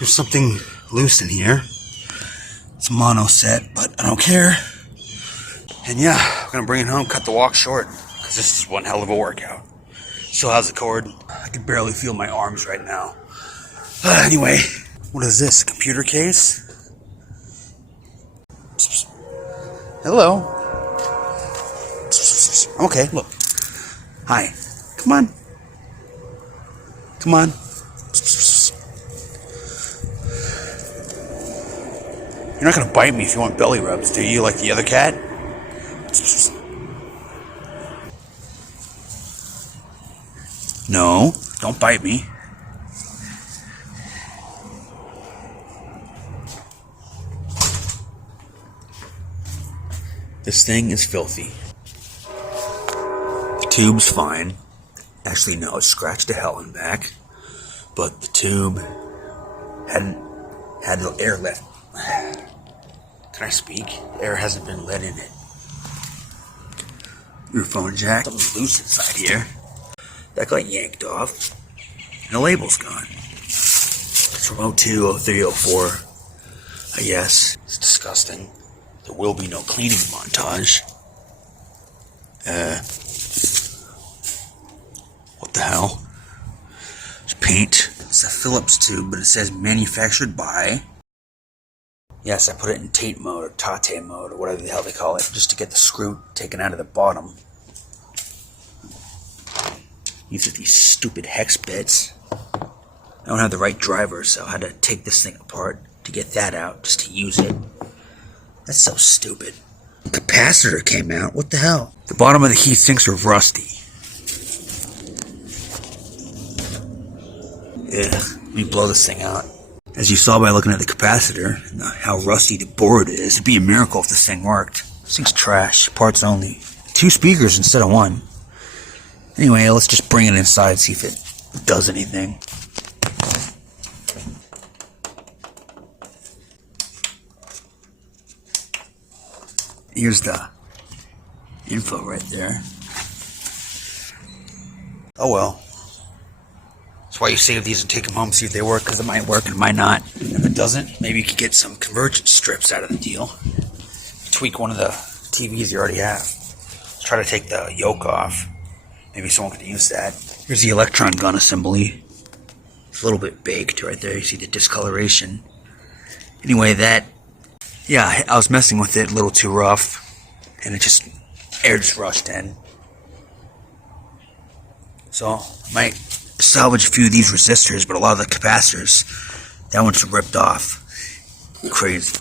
There's something loose in here. It's a mono set, but I don't care. And yeah, I'm gonna bring it home, cut the walk short, because this is one hell of a workout. Still has the cord. I can barely feel my arms right now. Anyway, what is this? A computer case? Hello. Okay, look. Hi. Come on. Come on. You're not gonna bite me if you want belly rubs, do you? Like the other cat? No, don't bite me. This thing is filthy. The tube's fine. Actually, no, it's scratched to hell and back. But the tube had the air let. Can I speak? The air hasn't been let in it. Your phone jack. Something's loose inside here. That got yanked off. And the label's gone. It's from 02, 03, 04. I guess. It's disgusting. There will be no cleaning montage. What the hell? It's paint. It's a Phillips tube, but it says manufactured by. Yes, I put it in Tate mode, or Tate mode, or whatever the hell they call it, just to get the screw taken out of the bottom. These are these stupid hex bits. I don't have the right driver, so I had to take this thing apart to get that out, just to use it. That's so stupid. The capacitor came out. What the hell? The bottom of the heat sinks are rusty. Ugh. Let me blow this thing out. As you saw by looking at the capacitor, and how rusty the board is, it'd be a miracle if this thing worked. This thing's trash. Parts only. 2 speakers instead of 1. Anyway, let's just bring it inside, see if it does anything. Here's the info right there. Oh well. That's why you save these and take them home, see if they work, because it might work and it might not. If it doesn't, maybe you could get some convergence strips out of the deal. Tweak one of the TVs you already have. Let's try to take the yoke off. Maybe someone could use that. Here's the electron gun assembly. It's a little bit baked right there. You see the discoloration. Anyway, yeah, I was messing with it a little too rough, and air just rushed in. So, I might salvage a few of these resistors, but a lot of the capacitors, that one's ripped off. Crazy.